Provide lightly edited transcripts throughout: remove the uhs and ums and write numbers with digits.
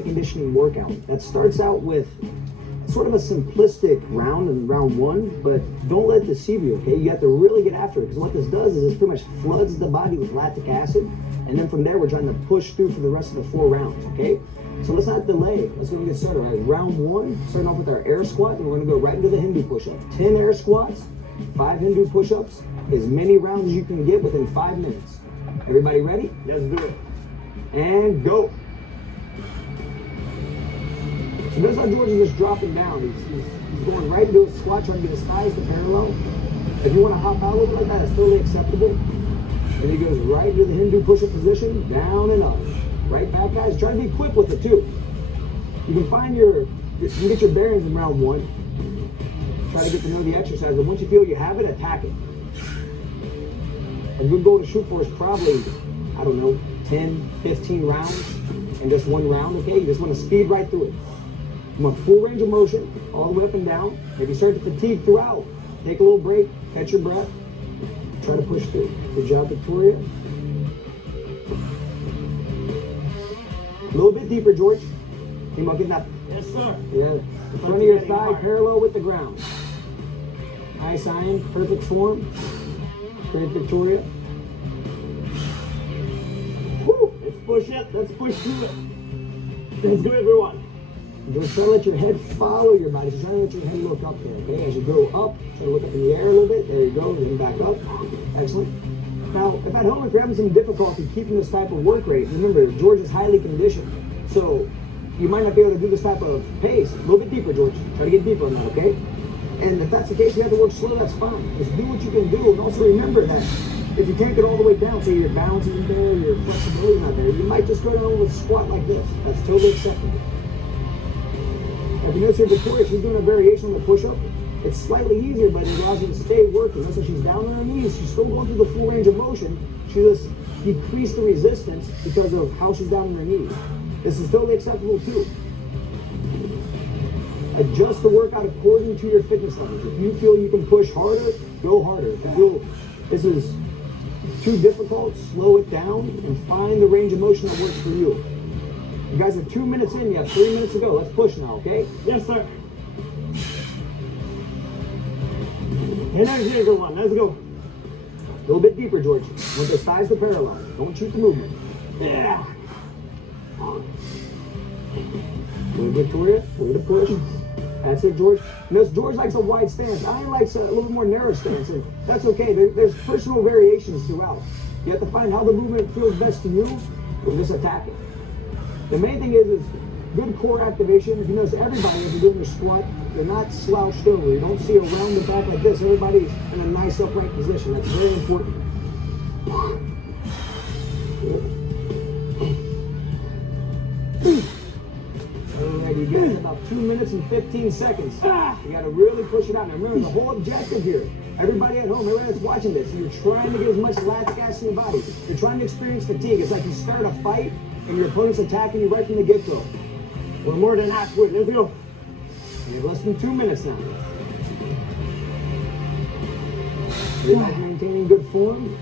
strength and conditioning workout that starts out with sort of a simplistic round in round one, but don't let it deceive you, okay? You have to really get after it, because what this does is it pretty much floods the body with lactic acid, and then from there we're trying to push through for the rest of the 4 rounds, okay? So let's not delay. Let's go and get started. All right, round one, starting off with our air squat, and we're gonna go right into the Hindu push-up. 10 air squats, 5 Hindu push-ups, as many rounds as you can get within 5 minutes. Everybody ready? Let's do it. And go. So notice how George is just dropping down. He's going right into a squat, trying to get his thighs to parallel. If you want to hop out with it like that, it's totally acceptable. And he goes right into the Hindu push-up position, down and up. Right back, guys. Try to be quick with it too. You can find you can get your bearings in round one. Try to get to know the exercise, but once you feel you have it, attack it. A good goal to shoot for is probably, I don't know, 10, 15 rounds in just one round, okay? You just want to speed right through it. You want full range of motion, all the way up and down. If you start to fatigue throughout, take a little break, catch your breath, try to push through. Good job, Victoria. A little bit deeper, George. Think about getting that. Yes, sir. Yeah, the front of your thigh parallel with the ground. Nice iron, perfect form. Great, Victoria. Woo! Let's push it. Let's push through it. Let's go, everyone. Just try to let your head follow your body. So try to let your head look up there, okay? As you go up, try to look up in the air a little bit. There you go, and then back up. Excellent. Now, if at home, if you're having some difficulty keeping this type of work rate, remember, George is highly conditioned. So you might not be able to do this type of pace. A little bit deeper, George. Try to get deeper on that, okay? And if that's the case, you have to work slow, that's fine. Just do what you can do. And also remember that if you can't get all the way down, so your balance isn't there, your flexibility not there, you might just go down with a squat like this. That's totally acceptable. If you notice here, Victoria, she's doing a variation on the push-up. It's slightly easier, but it allows you to stay working. Notice she's down on her knees. She's still going through the full range of motion. She just decreased the resistance because of how she's down on her knees. This is totally acceptable too. Adjust the workout according to your fitness levels. If you feel you can push harder, go harder. If you feel this is too difficult, slow it down and find the range of motion that works for you. You guys are 2 minutes in, you have 3 minutes to go. Let's push now, okay? Yes, sir. Energy, everyone. Let's go. A little bit deeper, George. Want those thighs to parallel. Don't shoot the movement. Yeah. Good, Victoria. Way to push. That's it, George. Notice George likes a wide stance. Ian likes a little bit more narrow stance, and that's okay. There's personal variations throughout. You have to find how the movement feels best to you, and just attack it. The main thing is good core activation. If you notice, everybody, as you're doing your squat, they're not slouched over. You don't see a rounded back like this. Everybody's in a nice upright position. That's very important. Alright, you guys, about 2 minutes and 15 seconds. You got to really push it out. Now remember, the whole objective here, everybody at home, everybody that's watching this, you're trying to get as much lactic acid in your body. You're trying to experience fatigue. It's like you start a fight and your opponent's attacking you right from the get-go. We're more than halfway. Let's go. You have less than 2 minutes now. Everybody's maintaining good form.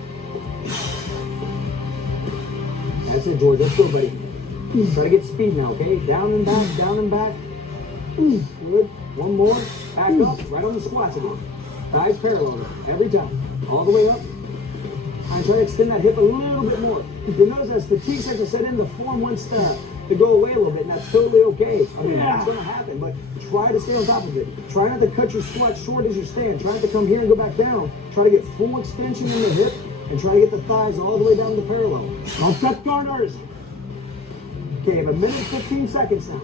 That's it, George. Let's go, buddy. Try to get speed now, okay? Down and back, down and back. Good. One more. Back up. Right on the squats again. Thighs parallel every time. All the way up. And try to extend that hip a little bit more. You'll notice as fatigue starts to set in, the form wants to go away a little bit, and that's totally okay. I mean, that's going to happen, but try to stay on top of it. Try not to cut your squat short as you stand. Try not to come here and go back down. Try to get full extension in the hip, and try to get the thighs all the way down to parallel. Don't cut corners. Okay, you have 1 minute and 15 seconds now.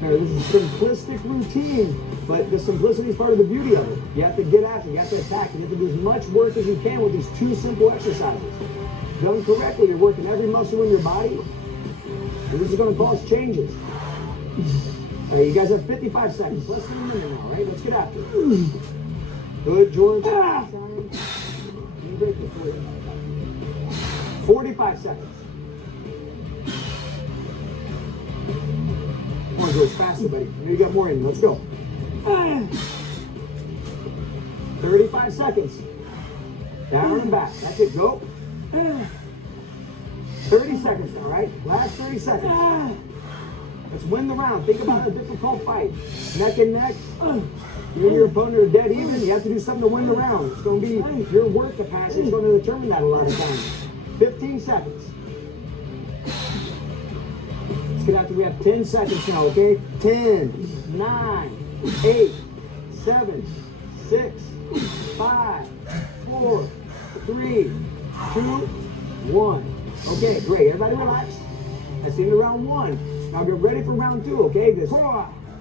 Now, this is a simplistic routine, but the simplicity is part of the beauty of it. You have to get after it, you have to attack it, you have to do as much work as you can with these 2 simple exercises. Done correctly, you're working every muscle in your body, and this is going to cause changes. All right, you guys have 55 seconds, less than a minute now, right? Let's get after it. Good, George. 45 seconds. Come on, George, faster, buddy. You got more in. Let's go. 35 seconds. Down and back. That's it. Go. 30 seconds, all right? Last 30 seconds. Let's win the round. Think about a difficult fight. Neck and neck. You and your opponent are dead even. You have to do something to win the round. It's going to be your work capacity. It's going to determine that a lot of times. 15 seconds. Let's get after. We have 10 seconds now, okay? 10, 9, 8, 7, 6, 5, 4, 3, 2, 1. Okay, great. Everybody relax. That's the end of round 1. Now get ready for round 2, okay? Just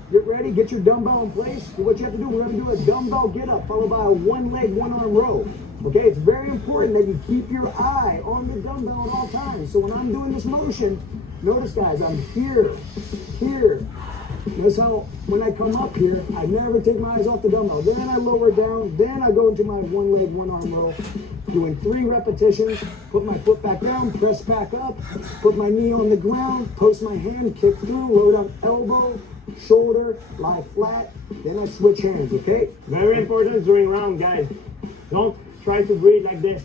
get ready, get your dumbbell in place. What you have to do, we're going to do a dumbbell get up followed by a one leg, one arm row. Okay, it's very important that you keep your eye on the dumbbell at all times. So when I'm doing this motion, notice guys, I'm here. Notice how when I come up here, I never take my eyes off the dumbbell. Then I lower down, then I go into my one leg, one arm row. Doing 3 repetitions, put my foot back down, press back up, put my knee on the ground, post my hand, kick through, load up elbow, shoulder, lie flat, then I switch hands, okay? Very important during round, guys. Don't try to breathe like this.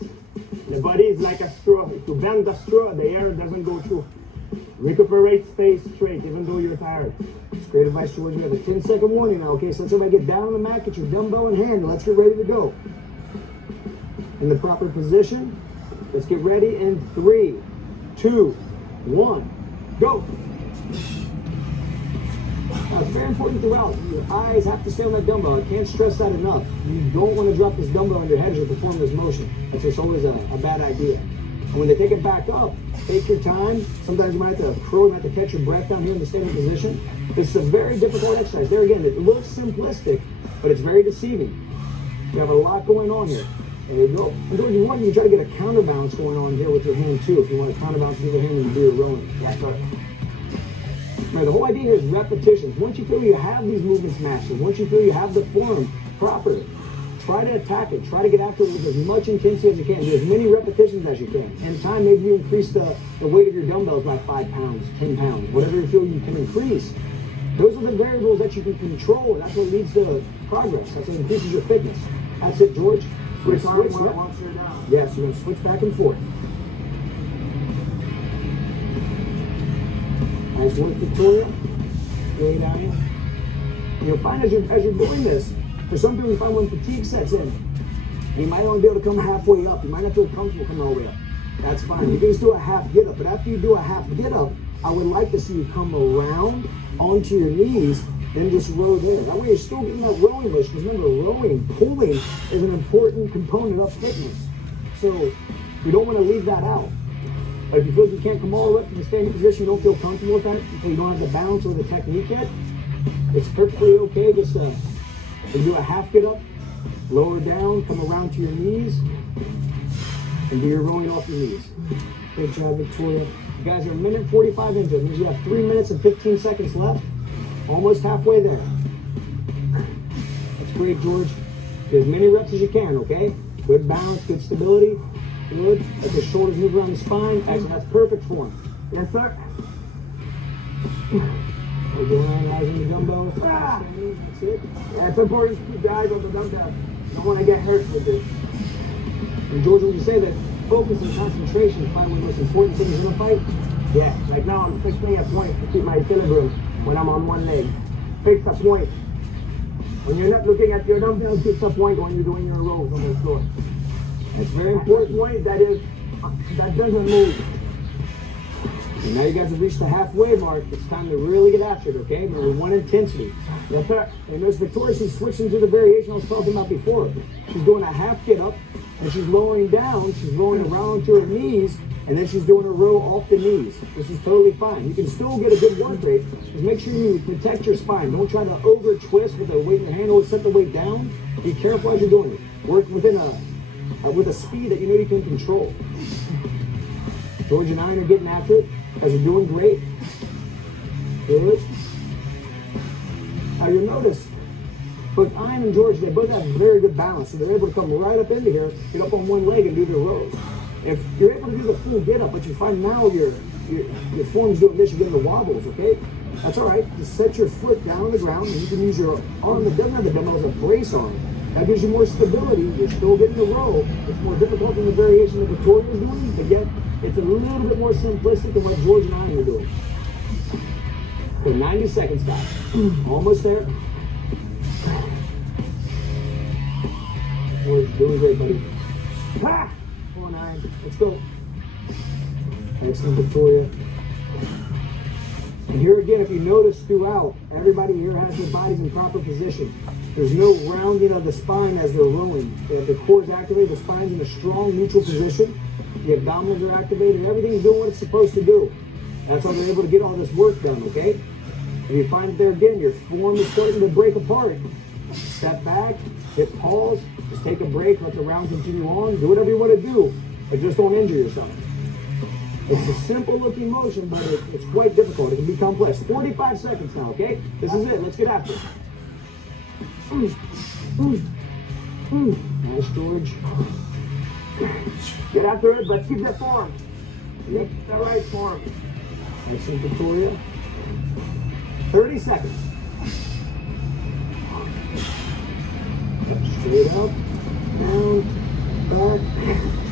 The body is like a straw. If you bend the straw, the air doesn't go through. Recuperate, stay straight, even though you're tired. It's great advice, George. We have a 10-second warning now, okay? So let's everybody get down on the mat, get your dumbbell in hand, and let's get ready to go. In the proper position. Let's get ready in 3, 2, 1, go. Now it's very important throughout. Your eyes have to stay on that dumbbell. I can't stress that enough. You don't want to drop this dumbbell on your head as you perform this motion. That's just always a bad idea. And when they take it back up, take your time. Sometimes you might have to crow, you might have to catch your breath down here in the standing position. This is a very difficult exercise. There again, it looks simplistic, but it's very deceiving. You have a lot going on here. There you go. And if you want, you try to get a counterbalance going on here with your hand too. If you want to counterbalance with your hand and do your rowing. That's right. Now, the whole idea here is repetitions. Once you feel you have these movements mastered, once you feel you have the form proper, try to attack it. Try to get after it with as much intensity as you can. Do as many repetitions as you can. In time, maybe you increase the weight of your dumbbells by 5 pounds, 10 pounds, whatever you feel you can increase. Those are the variables that you can control. That's what leads to progress. That's what increases your fitness. That's it, George. Switch, Switch, yes, you're going to switch back and forth. Nice work, Victoria. Lay down here. You'll find as you're doing this, for some people you find when fatigue sets in, you might only be able to come halfway up. You might not feel comfortable coming all the way up. That's fine. You can just do a half get up. But after you do a half get up, I would like to see you come around onto your knees, then just row there. That way you're still getting that rowing motion. Because remember, rowing, pulling is an important component of fitness. So you don't want to leave that out. But if you feel like you can't come all the way up to the standing position, you don't feel comfortable with that, until you don't have the balance or the technique yet, it's perfectly okay. Just do a half get up, lower down, come around to your knees, and do your rowing off your knees. Great job, Victoria. You guys are 1 minute 45 into it. It means you have 3 minutes and 15 seconds left. Almost halfway there. That's great, George. Do as many reps as you can, okay? Good balance, good stability. Good. Let the shoulders move around the spine. Excellent. That's perfect form. Yes, sir. Hold around, eyes on the dumbbell. That's it. Yeah, it's important to keep the eyes on the dumbbell. You don't want to get hurt with this. And George, would you say that focus and concentration is probably one of the most important things in a fight? Yeah, like now I'm fixing a point to keep my equilibrium when I'm on one leg. Fix a point. When you're not looking at your dumbbell, fix a point when you're doing your rows on the floor. It's very important. Point that doesn't move. And now you guys have reached the halfway mark. It's time to really get after it, okay? Number 1, intensity. Yes, sir. And Miss Victoria, she's switching to the variation I was talking about before. She's doing a half get up, and she's lowering down. She's rolling around to her knees, and then she's doing a row off the knees. This is totally fine. You can still get a good work rate. Just make sure you protect your spine. Don't try to over twist with the weight in the hand or set the weight down. Be careful as you're doing it. Work within with a speed that you know you can control. George and I are getting after it. You guys are doing great. Good. Now you'll notice, both Ian and George, they both have very good balance. So they're able to come right up into here, get up on one leg and do their rows. If you're able to do the full get up, but you find now your form's doing this, you're getting the wobbles, okay? That's all right. Just set your foot down on the ground and you can use your arm that doesn't have the dumbbell as a brace arm. That gives you more stability. You're still getting the row. It's more difficult than the variation that Victoria is doing, but yet it's a little bit more simplistic than what George and I are doing. So 90 seconds, guys. Almost there. George, doing great, buddy. Ha! 4-9. Let's go. Excellent, Victoria. And here again, if you notice throughout, everybody here has their bodies in proper position. There's no rounding of the spine as they're rowing. The core's activated, the spine's in a strong neutral position. The abdominals are activated, everything's doing what it's supposed to do. That's how they're able to get all this work done, okay? If you find that there again, your form is starting to break apart, step back, hit pause, just take a break, let the round continue on, do whatever you want to do, but just don't injure yourself. It's a simple looking motion, but it's quite difficult. It can be complex. 45 seconds now, okay? This is it. Let's get after it. Nice, George. Get after it, but keep that form. Keep that right form. Excellent, Victoria. 30 seconds. Straight up, down, back.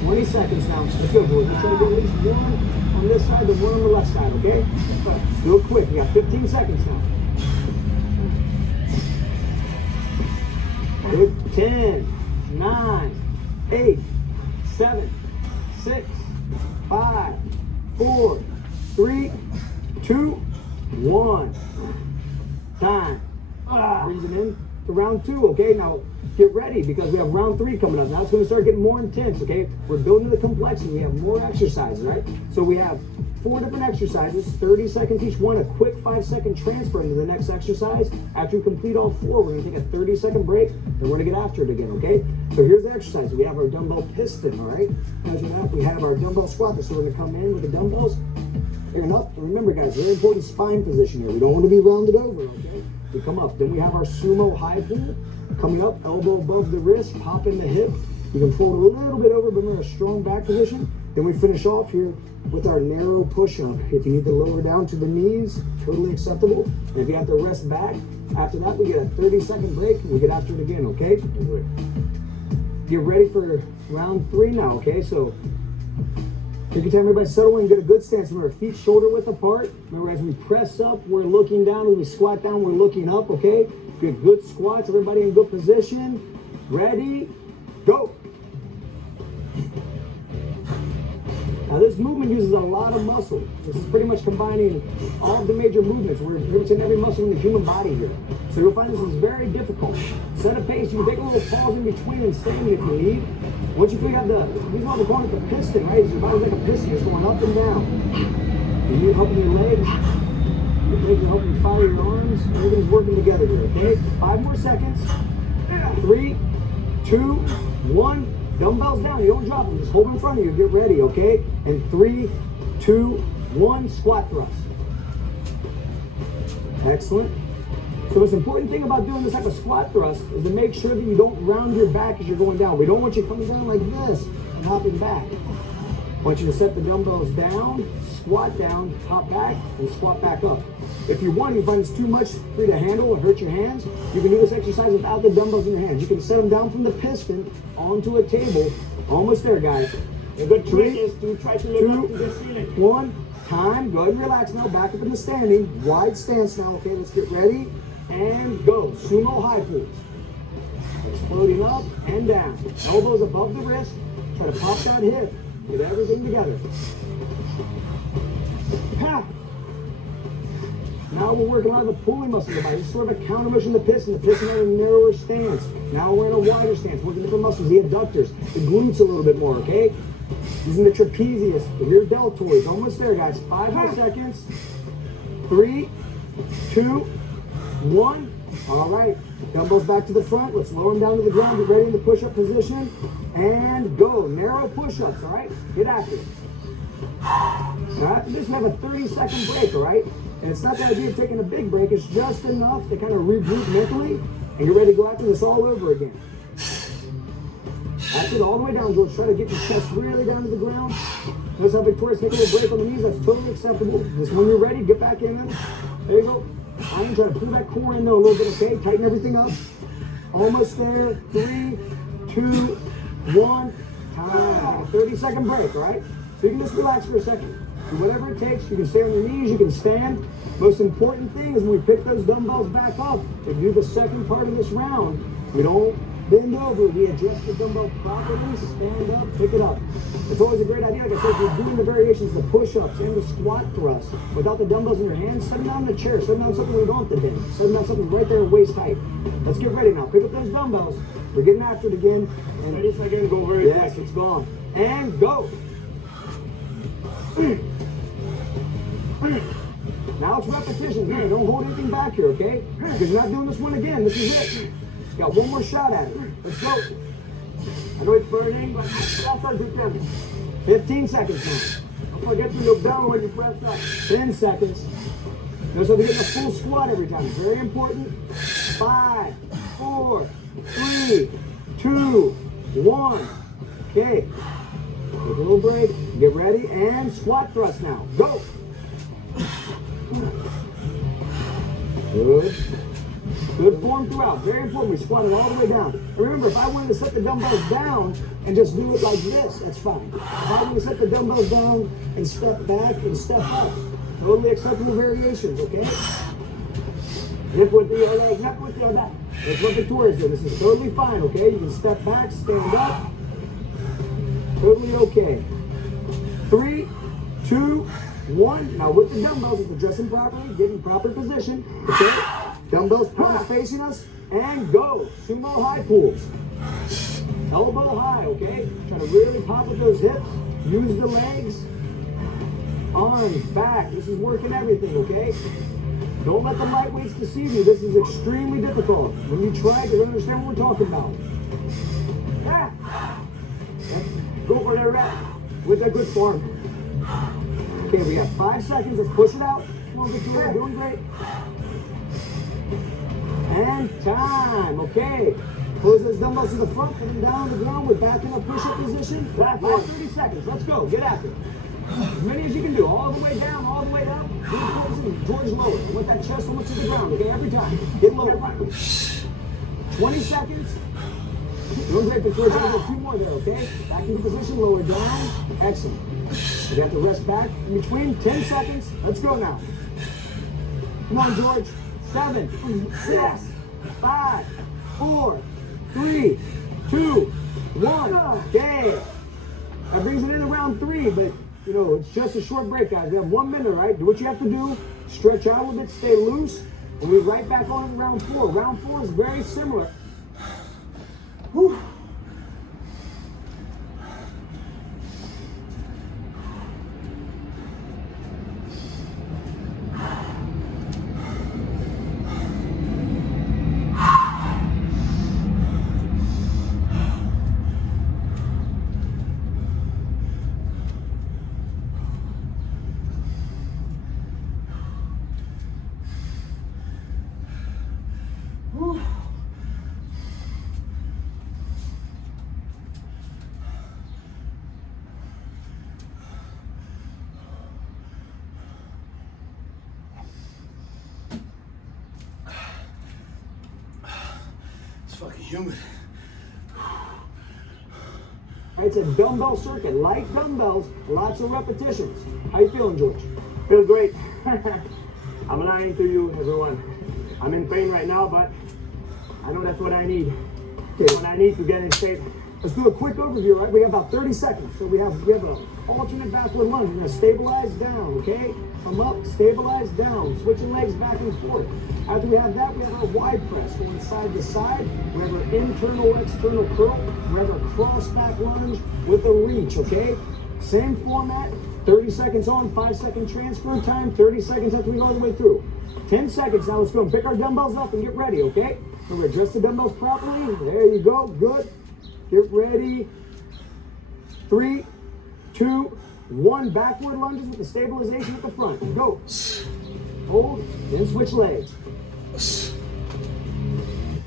20 seconds now. Let's go, boys. Let's try to get at least one on this side, then one on the left side, okay? Let's do it quick. We got 15 seconds now. Good. 10, 9, 8, 7, 6, 5, 4, 3, 2, 1. Time. Breathing in to round 2, okay? Now, get ready because we have round 3 coming up. Now it's going to start getting more intense, okay? We're building the complexity. We have more exercises, right? So we have 4 different exercises, 30 seconds each one, a quick 5-second transfer into the next exercise. After you complete all 4, we're going to take a 30-second break, then we're going to get after it again, okay? So here's the exercise. We have our dumbbell piston, all right? Measure that. We have our dumbbell squat. So we're going to come in with the dumbbells, and up. And remember, guys, very important spine position here. We don't want to be rounded over, okay? We come up. Then we have our sumo high pull. Coming up, elbow above the wrist, pop in the hip. You can fold a little bit over, but we're in a strong back position. Then we finish off here with our narrow push-up. If you need to lower down to the knees, totally acceptable. And if you have to rest back, after that, we get a 30-second break, and we get after it again, okay? Get ready for round 3 now, okay? So take your time, everybody settle in, get a good stance. Remember, feet shoulder width apart. Remember, as we press up, we're looking down. As we squat down, we're looking up, okay? Get good squats, everybody in good position. Ready, go. Now this movement uses a lot of muscle. This is pretty much combining all of the major movements. We're mixing every muscle in the human body here. So you'll find this is very difficult. Set a pace, you can take a little pause in between and stand if you need. Once you feel you have the, these are calling it the piston, right? Your body's like a piston, it's going up and down. You need help in your legs. You're helping fire your arms. Everything's working together here, okay? 5 more seconds. 3, 2, 1. Dumbbells down. You don't drop them. Just hold them in front of you. Get ready, okay? And 3, 2, 1. Squat thrust. Excellent. So the most important thing about doing this type of squat thrust is to make sure that you don't round your back as you're going down. We don't want you coming down like this and hopping back. I want you to set the dumbbells down, squat down, hop back, and squat back up. If you want, you find it's too much for you to handle and hurt your hands, you can do this exercise without the dumbbells in your hands. You can set them down from the piston onto a table. Almost there, guys. A good trick is to try to look up to the ceiling. 1, time. Go ahead and relax now. Back up in the standing. Wide stance now. Okay, let's get ready. And go. Sumo high pulls. Exploding up and down. Elbows above the wrist. Try to pop that hip. Get everything together. Ha! Now we're working on the pulling muscle of the body. It's sort of a counter motion to the piston. The piston had a narrower stance. Now we're in a wider stance. Working different muscles, the adductors, the glutes a little bit more, okay? Using the trapezius, the rear deltoids. Almost there, guys. 5 more seconds. 3, 2, 1. All right. Dumbbells back to the front. Let's lower them down to the ground. Get ready in the push-up position. And go. Narrow push-ups, all right? Get after it. Now after this, we have a 30-second break, all right? And it's not the idea of taking a big break. It's just enough to kind of regroup mentally, and you're ready to go after this all over again. That's it, all the way down, George. Try to get your chest really down to the ground. Notice how Victoria's taking a little break on the knees. That's totally acceptable. Just when you're ready, get back in there. There you go. I am trying to pull that core in there a little bit, okay? Tighten everything up. Almost there. 3, 2, 1. Time. 30-second break, right? So you can just relax for a second. Do whatever it takes. You can stay on your knees. You can stand. Most important thing is when we pick those dumbbells back up to do the second part of this round, we don't bend over. We adjust the dumbbell properly. Stand up. Pick it up. It's always a great idea. Like I said, if you're doing the variations, the push-ups and the squat thrusts, without the dumbbells in your hands, set them down in the chair. Set them down something we don't have to bend. Set them down something right there waist height. Let's get ready now. Pick up those dumbbells. We're getting after it again. And 30 seconds, go very yes, quick. it's gone. And go. Now it's repetitions. Man, don't hold anything back here, okay? Because you're not doing this one again. This is it. Got one more shot at it. Let's go. I know it's burning, but that's our good 15 seconds now. Don't forget to look down when you press up. 10 seconds. Notice how we're getting a full squat every time. Very important. 5, 4, 3, 2, 1. Okay. Take a little break. Get ready and squat thrust now. Go. Good. Good form throughout. Very important. We squat it all the way down. And remember, if I wanted to set the dumbbells down and just do it like this, that's fine. If I want to set the dumbbells down and step back and step up, totally acceptable variations, okay? Lift with your leg, not with your back. That's what Victoria's doing. This is totally fine, okay? You can step back, stand up. Totally okay. 3, 2, 1. Now with the dumbbells, it's adjusting properly, get in proper position. Okay? Dumbbells palms facing us, and go. Sumo high pulls. Elbow high, okay? Try to really pop with those hips. Use the legs. Arms, back. This is working everything, okay? Don't let the light weights deceive you. This is extremely difficult. When you try to understand what we're talking about. Yeah. Go for the rep with a good form. Okay, we have 5 seconds. Let's push it out. Come on, Victoria, doing great. And time. Okay. Close those dumbbells to the front, put them down on the ground. We're back in a push-up position. Last 30 seconds. Let's go. Get after it. As many as you can do. All the way down, all the way up. George lower. I want that chest almost to the ground, okay? Every time. Get lower. 20 seconds. Doing great, Victoria. Try to get 2 more there, okay? Back into position, lower down. Excellent. We have to rest back in between. 10 seconds. Let's go now. Come on, George. 7, 6, 5, 4, 3, 2, 1. Okay. That brings it in round 3, but you know, it's just a short break, guys. We have 1 minute, right? Do what you have to do. Stretch out a little bit, stay loose, and we're right back on in round 4. Round 4 is very similar. Whew. Fucking humid. It's a dumbbell circuit, light dumbbells, lots of repetitions. How you feeling, George? Feels great. I'm lying to you, everyone. I'm in pain right now, but I know that's what I need. Okay. What I need to get in shape. Let's do a quick overview, right? We have about 30 seconds. So we have a alternate backward lunge. We're gonna stabilize down, okay? Come up, stabilize down, switching legs back and forth. After we have that, we have our wide press going side to side. We have our internal, external curl. We have our cross back lunge with a reach, okay? Same format, 30 seconds on, 5-second transfer time, 30 seconds after we go all the way through. 10 seconds now, let's go and pick our dumbbells up and get ready, okay? So we adjust the dumbbells properly. There you go, good. Get ready. 3, 2, 1. Backward lunges with the stabilization at the front. Go. Hold, then switch legs.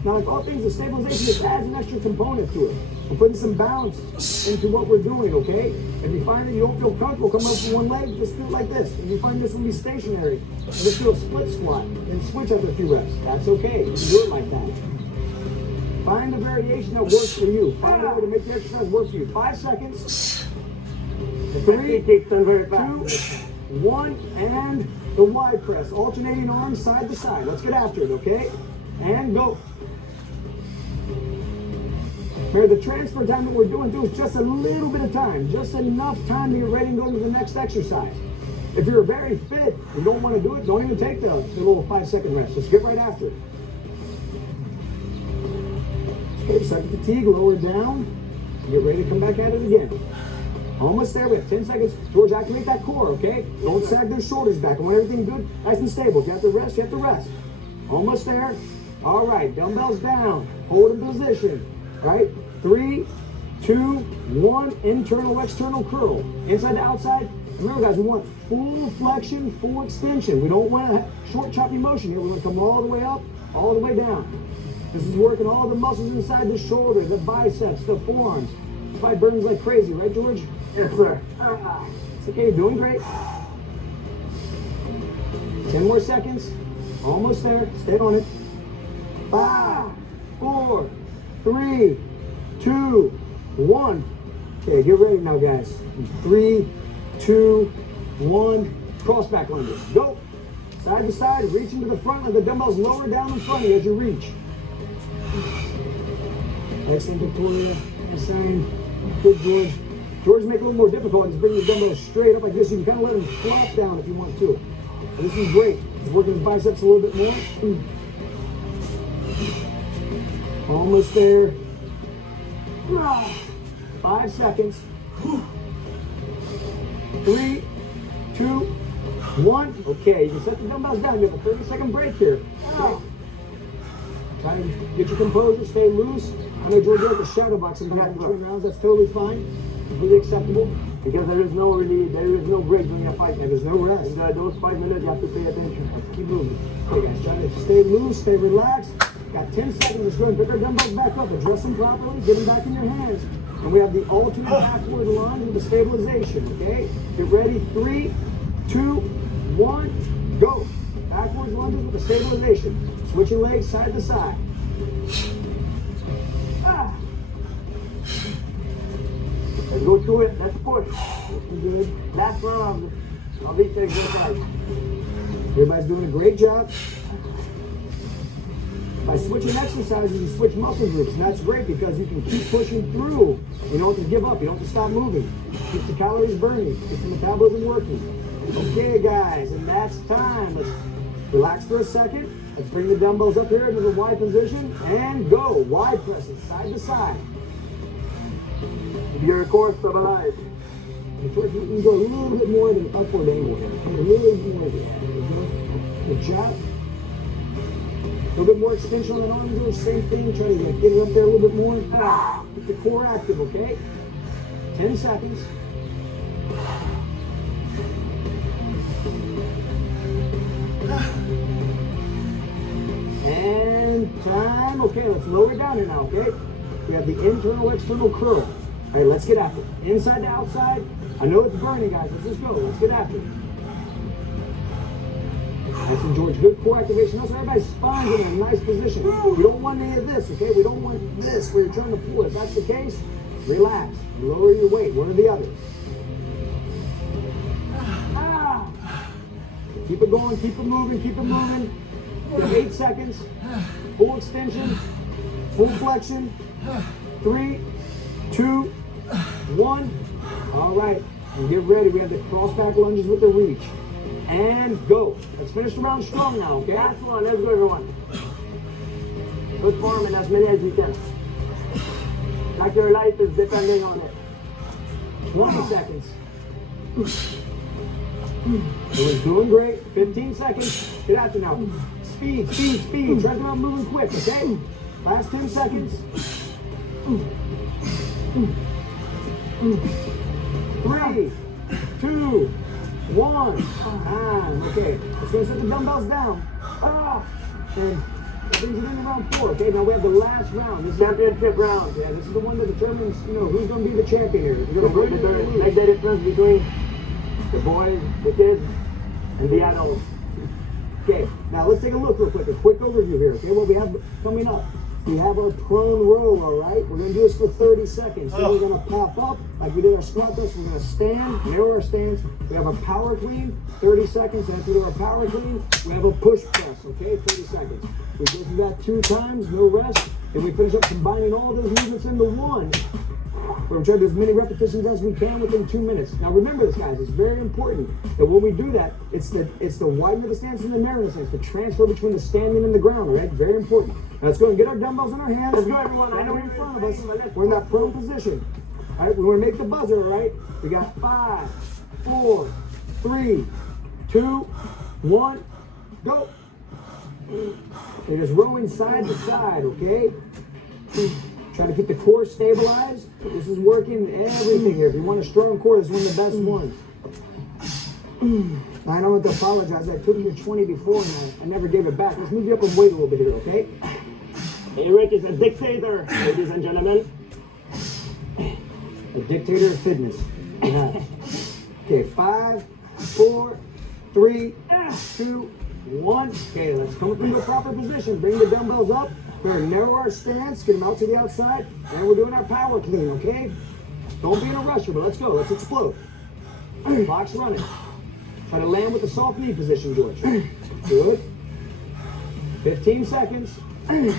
Now, like all things, the stabilization just adds an extra component to it. We're putting some balance into what we're doing, okay? If you find that you don't feel comfortable coming up with one leg, just do it like this. If you find this will be stationary, just do a split squat and switch after a few reps. That's okay. You can do it like that. Find the variation that works for you. Find a way to make the exercise work for you. 5 seconds. 3, Kicks done very 2, fast. 1, and the Y press. Alternating arms side to side. Let's get after it, okay? And go. Remember, the transfer time that we're doing through is just a little bit of time. Just enough time to get ready and go to the next exercise. If you're very fit, you don't want to do it, don't even take the little 5-second rest. Just get right after it. Okay, second fatigue, lower down. Get ready to come back at it again. Almost there, we have 10 seconds. George, activate that core, okay? Don't sag those shoulders back. I want everything good, nice and stable. If you have to rest, you have to rest. Almost there. All right, dumbbells down. Hold in position, right? 3, 2, 1, internal, external curl. Inside to outside. Remember, guys, we want full flexion, full extension. We don't want a short, choppy motion here. We want to come all the way up, all the way down. This is working all the muscles inside the shoulder, the biceps, the forearms. That's why it burns like crazy, right, George? Yes, sir. It's okay, you're doing great. 10 more seconds. Almost there. Stay on it. 5, 4, 3, 2, 1. Okay, get ready now, guys. 3, 2, 1. Cross back lunges. Go. Side to side, reaching to the front, let the dumbbells lower down in front of you as you reach. Excellent, Victoria. Same. Good, George. George, make it a little more difficult. Just bring the dumbbells straight up like this. You can kind of let them flop down if you want to. And this is great. He's working his biceps a little bit more. Almost there. 5 seconds. 3, 2, 1. Okay, you can set the dumbbells down. You have a 30-second break here. Okay. Try to get your composure, stay loose. I know George, you're at the shadow box and back between rounds. That's totally fine. Completely acceptable. Because there is no break when you're fighting. There's no rest. And those 5 minutes, you have to pay attention. Keep moving. Okay, guys, try to stay loose, stay relaxed. Got 10 seconds. Let's go and pick our dumbbells back up. Address them properly. Get them back in your hands. And we have the alternate backward lunge with the stabilization, okay? Get ready. 3, 2, 1, go. Backwards lunges with the stabilization. Switching legs side to side. Let's go through it. Let's push. Looking good. Last round. I'll be taking good fight. Everybody's doing a great job. By switching exercises, you switch muscle groups, and that's great because you can keep pushing through. You don't have to give up. You don't have to stop moving. Keep the calories burning. Keep the metabolism working. Okay, guys, and that's time. Let's relax for a second. Let's bring the dumbbells up here into the Y position and go. Y presses side to side. Your core stabilized. You can go a little bit more than upward angle here. A little bit more. Good job. A little bit more extension on that arm, George. Same thing. Try to get it up there a little bit more. Keep the core active, okay? 10 seconds. And time. Okay, let's lower it down here now, okay? We have the internal, external curl. All right, let's get after it. Inside to outside. I know it's burning, guys. Let's just go. Let's get after it. Excellent, George. Good core activation. Also, everybody's spine's in a nice position. We don't want any of this, okay? We don't want this where you're trying to pull. If that's the case, relax. Lower your weight, one or the other. Keep it going, keep it moving, keep it moving. You have 8 seconds. Full extension, full flexion. 3, 2, 1. All right, and get ready. We have the cross back lunges with the reach. And go. Let's finish the round strong now, okay? Last one. Let's go, everyone. Good form and as many as you can. Like your life is depending on it. 20 seconds. We're doing great. 15 seconds. Get after now. Speed, speed, speed. Try to not moving quick, okay? Last 10 seconds. 3, 2, 1. Okay. Let's go set the dumbbells down. And that brings it in round 4. Okay, now we have the last round. This is Championship round. Yeah, this is the one that determines, who's going to be the champion here. You're Make the difference between the boys, the kids, and the adults. Okay, now let's take a look real quick. A quick overview here. Okay, what we have coming up. We have our prone row, all right? We're gonna do this for 30 seconds. Then we're gonna pop up, like we did our squat thrust. We're gonna stand, narrow our stance. We have a power clean, 30 seconds. After we do our power clean, we have a push press, okay? 30 seconds. We go through that 2 times, no rest. Then we finish up combining all those movements into one. We're trying to do as many repetitions as we can within 2 minutes. Now remember this, guys, it's very important that when we do that, it's the widening of the stance and the narrowing of the stance, the transfer between the standing and the ground, all right? Very important. Now let's go and get our dumbbells in our hands. Let's go, everyone. I know in front of us. We're in that prone position. All right, we want to make the buzzer, all right? We got 5, 4, 3, 2, 1, go. You're just rowing side to side, okay? Trying to keep the core stabilized. This is working everything here. If you want a strong core, this is one of the best ones. I don't have to apologize. I took your 20 before and I never gave it back. Let's move you up and weight a little bit here, okay? Eric is a dictator, ladies and gentlemen. The dictator of fitness. Okay, 5, 4, 3, 2, 1. Okay, let's come up into a proper position. Bring the dumbbells up. We're going to narrow our stance, get them out to the outside, and we're doing our power clean, okay? Don't be in a rush here, but let's go. Let's explode. Clock's running. Try to land with a soft knee position, George. Good. 15 seconds. Good.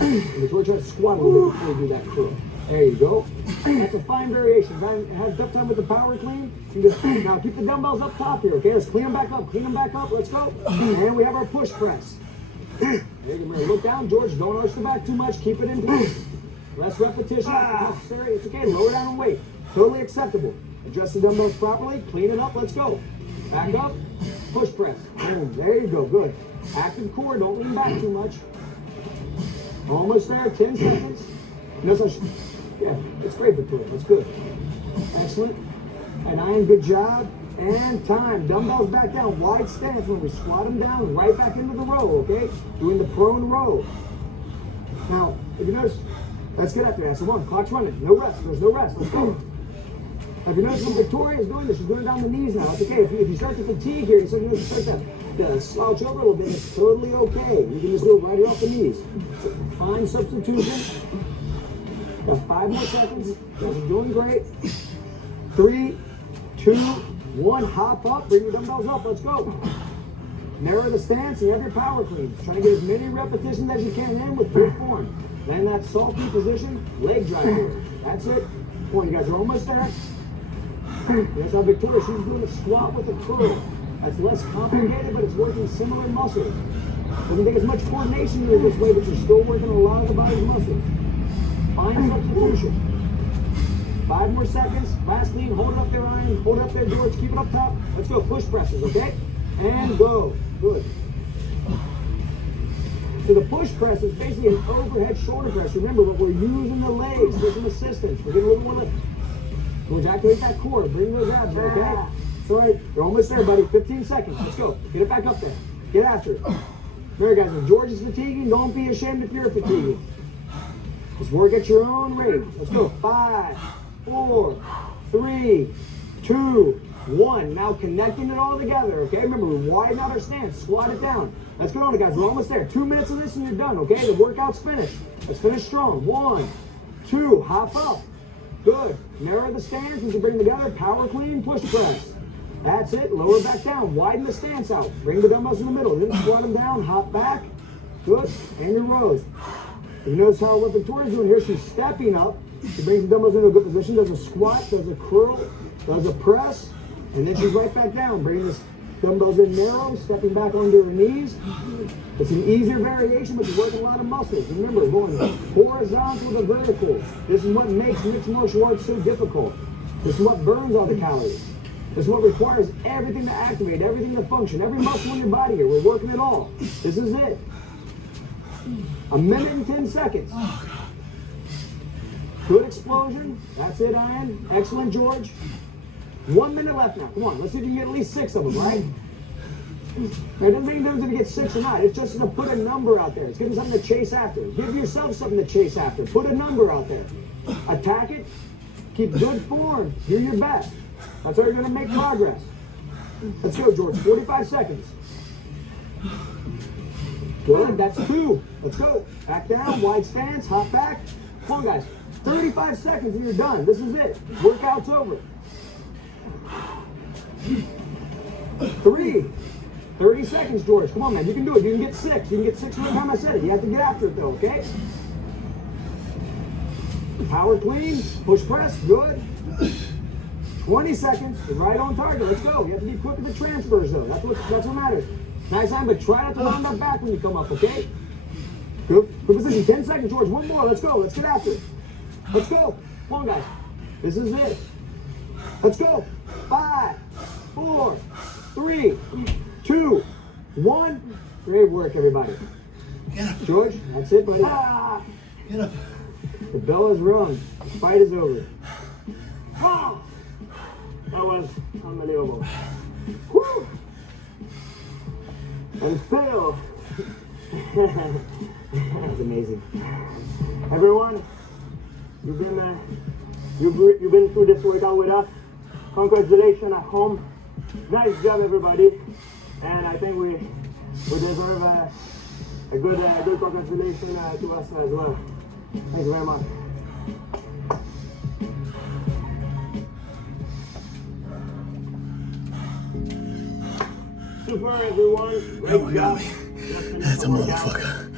And George, try to squat a little bit before we do that curl. There you go. That's a fine variation. If I have tough time with the power clean, you just now keep the dumbbells up top here, okay? Let's clean them back up. Clean them back up. Let's go. And we have our push press. There you go. Look down, George. Don't arch the back too much. Keep it in place. Less repetition if necessary. It's okay. Lower down and weight. Totally acceptable. Adjust the dumbbells properly. Clean it up. Let's go. Back up. Push press. Boom. There you go. Good. Active core. Don't lean back too much. Almost there. 10 seconds. Yeah, it's great, Victoria. That's good. Excellent. And Ian, good job. And time. Dumbbells back down. Wide stance when we squat them down. Right back into the row, okay? Doing the prone row. Now, if you notice, let's get after that. That's the one. Clock's running. No rest. There's no rest. Let's go. Now, if you notice when Victoria is doing this, she's doing it down the knees now. It's okay. If you start to fatigue here, you start to slouch over a little bit, it's totally okay. You can just do it right here off the knees. Fine substitution. Got 5 more seconds. You guys are doing great. 3, 2, 1. Hop up. Bring your dumbbells up. Let's go. Narrow the stance. You have your power clean. Try to get as many repetitions as you can in with good form. Then that salty position. Leg drive here. That's it. Come on, you guys are almost there. That's how Victoria, she's doing a squat with a curl. That's less complicated, but it's working similar muscles. Doesn't take as much coordination to do this way, but you're still working a lot of the body's muscles. Fine substitution. 5 more seconds. Last lean. Hold it up there, Ryan. Hold it up there, George. Keep it up top. Let's go. Push presses, okay? And go. Good. So the push press is basically an overhead shoulder press. Remember, but we're using the legs for some assistance. We're getting a little more lift. George, activate that core. Bring those abs, okay? Sorry. You're almost there, buddy. 15 seconds. Let's go. Get it back up there. Get after it. There, guys. If George is fatiguing, don't be ashamed if you're fatiguing. Just work at your own rate. Let's go. 5, 4, 3, 2, 1. Now connecting it all together, okay? Remember, we widen out our stance. Squat it down. Let's get on it, guys. We're almost there. 2 minutes of this and you're done, okay? The workout's finished. Let's finish strong. 1, 2. Hop up. Good. Narrow the stance as you bring together. Power clean, push press. That's it. Lower back down. Widen the stance out. Bring the dumbbells in the middle. Then squat them down. Hop back. Good. And your rows. You notice how what Victoria's doing here, she's stepping up. She brings the dumbbells into a good position, does a squat, does a curl, does a press, and then she's right back down, bringing the dumbbells in narrow, stepping back onto her knees. It's an easier variation, but you're working a lot of muscles. Remember, going horizontal to vertical. This is what makes mixed martial arts so difficult. This is what burns all the calories. This is what requires everything to activate, everything to function, every muscle in your body here. We're working it all. This is it. 1 minute and 10 seconds. Good explosion. That's it, Ian. Excellent, George. 1 minute left now. Come on, let's see if you can get at least 6 of them, right? Now, it doesn't make a difference if you get 6 or not. It's just to put a number out there. It's giving something to chase after. Give yourself something to chase after. Put a number out there. Attack it. Keep good form. Do your best. That's how you're going to make progress. Let's go, George. 45 seconds. Good, that's 2. Let's go. Back down, wide stance, hop back. Come on, guys. 35 seconds and you're done. This is it. Workout's over. 3. 30 seconds, George. Come on, man. You can do it. You can get 6. You can get 6 every time I said it. You have to get after it, though, okay? Power clean. Push press. Good. 20 seconds. You're right on target. Let's go. You have to be quick with the transfers, though. That's what matters. Nice time, but try not to round up back when you come up, okay? Good position. 10 seconds, George. One more. Let's go. Let's get after it. Let's go. Come on, guys. This is it. Let's go. 5, 4, 3, 2, 1. Great work, everybody. Get up. George, that's it, buddy. Get up. The bell is rung. The fight is over. Wow. That was unbelievable. Woo! And still, That's amazing. everyone, you've been through this workout with us. Congratulations at home. Nice job, everybody. And I think we deserve a good congratulation to us as well. Thank you very much. Super, everyone. Oh my God. That's a motherfucker.